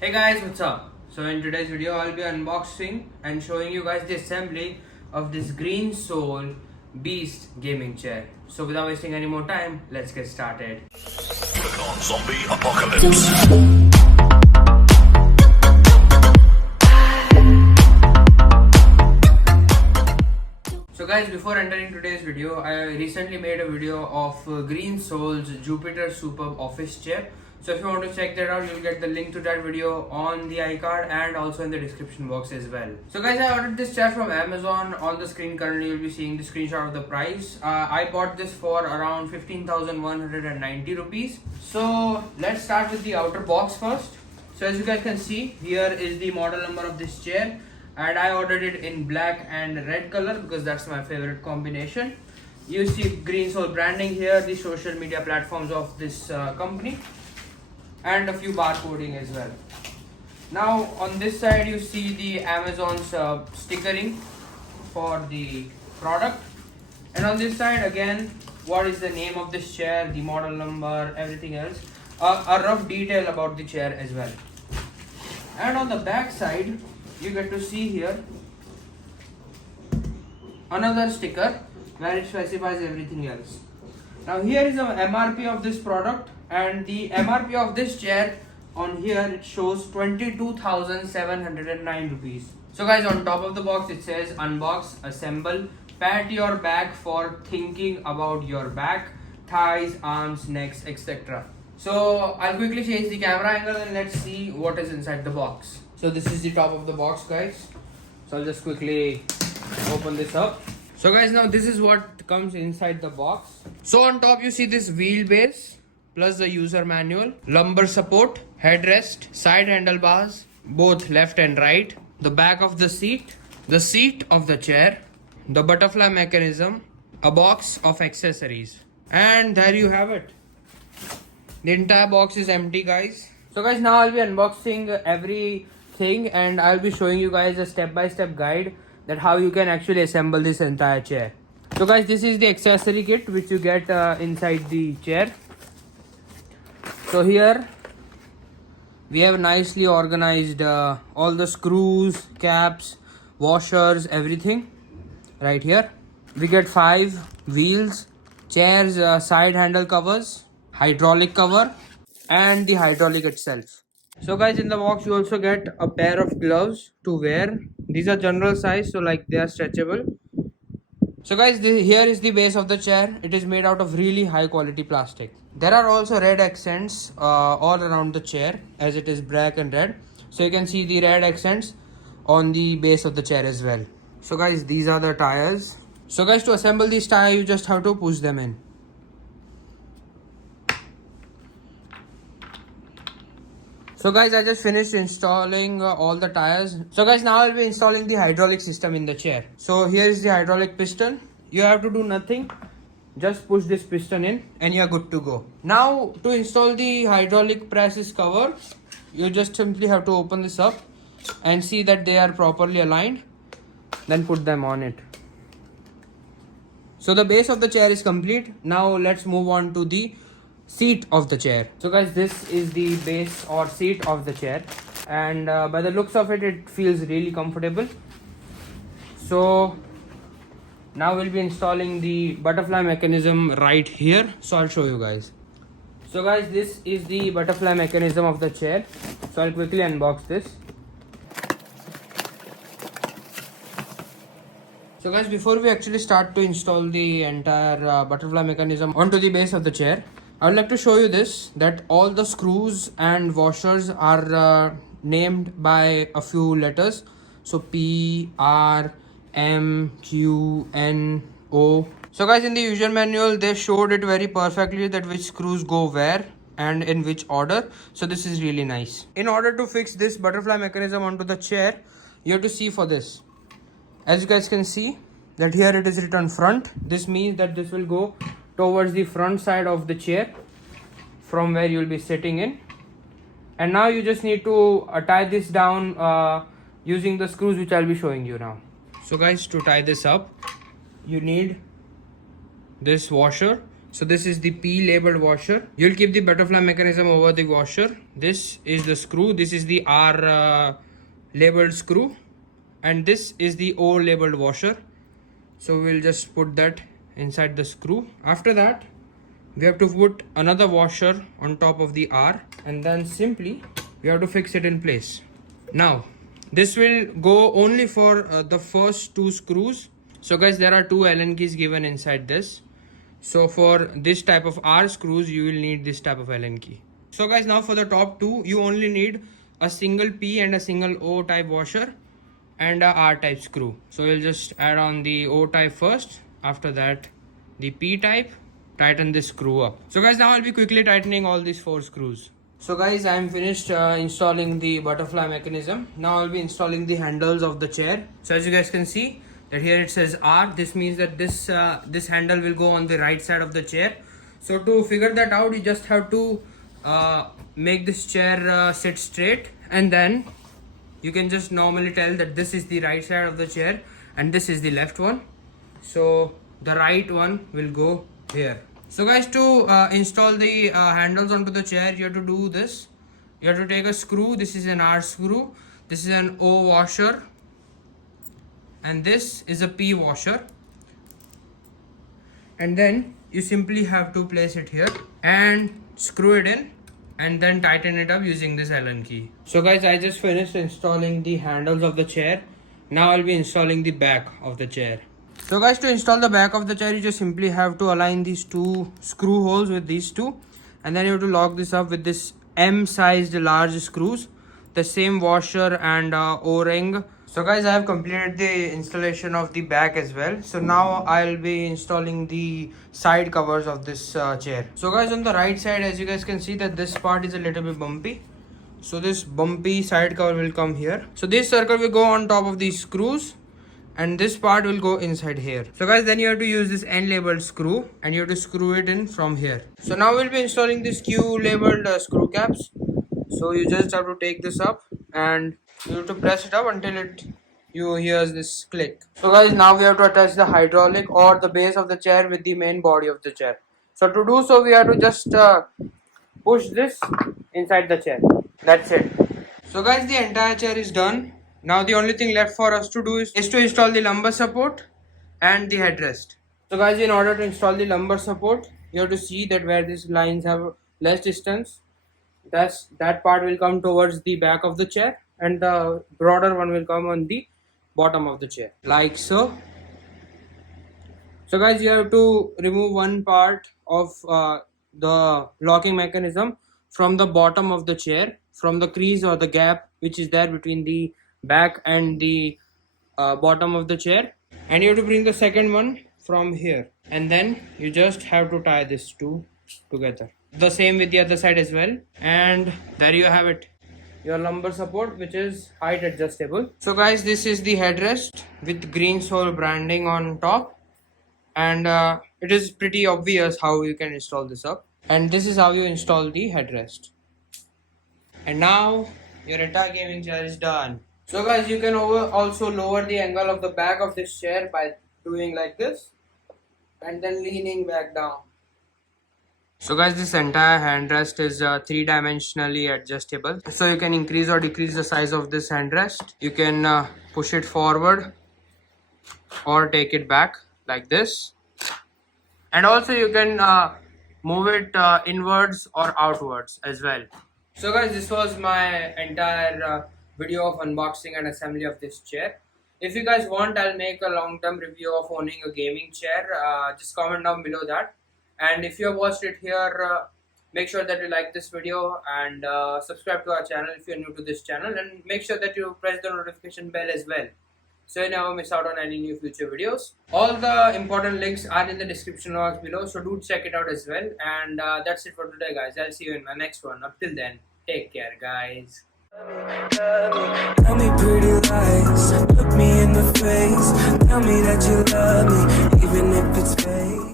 Hey guys, what's up? So in today's video I'll be unboxing and showing you guys the assembly of this Green Soul Beast gaming chair. So without wasting any more time, let's get started. Click on Zombie Apocalypse. So guys, before entering today's video, I recently made a video of Green Soul's Jupiter Superb office chair. So if you want to check that out, you'll get the link to that video on the iCard and also in the description box as well. So guys, I ordered this chair from Amazon. On the screen currently you'll be seeing the screenshot of the price. I bought this for around 15,190 rupees. So let's start with the outer box first. So as you guys can see, here is the model number of this chair. And I ordered it in black and red color because that's my favorite combination. You see Green Soul branding here, the social media platforms of this company, and a few barcoding as well. Now on this side you see the Amazon's stickering for the product, and on this side again what is the name of this chair, the model number, everything else, a rough detail about the chair as well. And on the back side you get to see here another sticker where it specifies everything else. Now here is the MRP of this product, and the MRP of this chair on here it shows 22,709 rupees. So guys, on top of the box it says unbox, assemble, pat your back for thinking about your back, thighs, arms, necks, etc. So I'll quickly change the camera angle and let's see what is inside the box. So this is the top of the box, guys. So I'll just quickly open this up. So guys, now this is what comes inside the box. So on top you see this wheelbase plus the user manual, lumbar support, headrest, side handlebars, both left and right, the back of the seat of the chair, the butterfly mechanism, a box of accessories, and there you have it. The entire box is empty, guys. So guys, now I'll be unboxing everything and I'll be showing you guys a step-by-step guide that how you can actually assemble this entire chair. So guys, this is the accessory kit which you get inside the chair. So here we have nicely organized all the screws, caps, washers, everything right here. We get 5 wheels, chairs, side handle covers, hydraulic cover, and the hydraulic itself. So guys, in the box you also get a pair of gloves to wear. These are general size, so like they are stretchable. So guys, here is the base of the chair. It is made out of really high quality plastic. There are also red accents all around the chair, as it is black and red. So you can see the red accents on the base of the chair as well. So guys, these are the tires. So guys, to assemble these tires you just have to push them in. So guys, I just finished installing all the tires. So guys, now I'll be installing the hydraulic system in the chair. So here is the hydraulic piston. You have to do nothing. Just push this piston in and you're good to go. Now to install the hydraulic presses cover, you just simply have to open this up and see that they are properly aligned. Then put them on it. So the base of the chair is complete. Now let's move on to the seat of the chair. So guys, this is the base or seat of the chair, and by the looks of it, it feels really comfortable. So now we'll be installing the butterfly mechanism right here. So I'll show you guys. So guys, this is the butterfly mechanism of the chair. So I'll quickly unbox this. So guys, before we actually start to install the entire butterfly mechanism onto the base of the chair, I would like to show you this, that all the screws and washers are named by a few letters. So P, R, M, Q, N, O. So guys, in the user manual they showed it very perfectly that which screws go where and in which order. So this is really nice. In order to fix this butterfly mechanism onto the chair, you have to see for this. As you guys can see that here it is written front. This means that this will go towards the front side of the chair from where you will be sitting in. And now you just need to tie this down using the screws which I'll be showing you now. So guys, to tie this up you need this washer. So this is the P labeled washer. You'll keep the butterfly mechanism over the washer. This is the screw. This is the R labeled screw, and this is the O labeled washer. So we'll just put that inside the screw. After that, we have to put another washer on top of the R, and then simply we have to fix it in place. Now this will go only for the first two screws. So guys, there are two Allen keys given inside this. So for this type of R screws, you will need this type of Allen key. So guys, now for the top two, you only need a single P and a single O type washer and a R type screw. So we'll just add on the O type first. After that, the P type. Tighten this screw up. So guys, now I'll be quickly tightening all these four screws. So guys, I'm finished installing the butterfly mechanism. Now I'll be installing the handles of the chair. So as you guys can see that here it says R. This means that this handle will go on the right side of the chair. So to figure that out, you just have to make this chair sit straight, and then you can just normally tell that this is the right side of the chair and this is the left one. So the right one will go here. So guys, to install the handles onto the chair, you have to do this. You have to take a screw. This is an R screw. This is an O washer, and this is a P washer. And then you simply have to place it here and screw it in, and then tighten it up using this Allen key. So guys, I just finished installing the handles of the chair. Now I'll be installing the back of the chair. So guys, to install the back of the chair, you just simply have to align these two screw holes with these two, and then you have to lock this up with this M-sized large screws, the same washer and O-ring. So guys, I have completed the installation of the back as well. So now I'll be installing the side covers of this chair. So guys, on the right side, as you guys can see that this part is a little bit bumpy. So this bumpy side cover will come here. So this circle will go on top of these screws, and this part will go inside here. So guys, then you have to use this N labeled screw, and you have to screw it in from here. So now we'll be installing this Q labeled screw caps. So you just have to take this up and you have to press it up until you hear this click. So guys, now we have to attach the hydraulic or the base of the chair with the main body of the chair. So to do so, we have to just push this inside the chair. That's it. So guys, the entire chair is done. Now the only thing left for us to do is to install the lumbar support and the headrest. So guys, in order to install the lumbar support, you have to see that where these lines have less distance, that part will come towards the back of the chair, and the broader one will come on the bottom of the chair, like so. So guys, you have to remove one part of the locking mechanism from the bottom of the chair, from the crease or the gap which is there between the back and the bottom of the chair, and you have to bring the second one from here, and then you just have to tie these two together. The same with the other side as well, and there you have it, your lumbar support, which is height adjustable. So guys, this is the headrest with green sole branding on top, and it is pretty obvious how you can install this up, and this is how you install the headrest. And now your entire gaming chair is done. So guys, you can also lower the angle of the back of this chair by doing like this and then leaning back down. So guys, this entire handrest is 3-dimensionally adjustable. So you can increase or decrease the size of this handrest. You can push it forward or take it back like this. And also you can move it inwards or outwards as well. So guys, this was my entire video of unboxing and assembly of this chair. If you guys want, I'll make a long-term review of owning a gaming chair. Just comment down below that. And if you have watched it here, make sure that you like this video and subscribe to our channel if you're new to this channel, and make sure that you press the notification bell as well, so you never miss out on any new future videos. All the important links are in the description box below, so do check it out as well. And that's it for today, guys. I'll see you in my next one. Up till then, take care, guys. Tell me pretty lies, look me in the face, tell me that you love me, even if it's fake.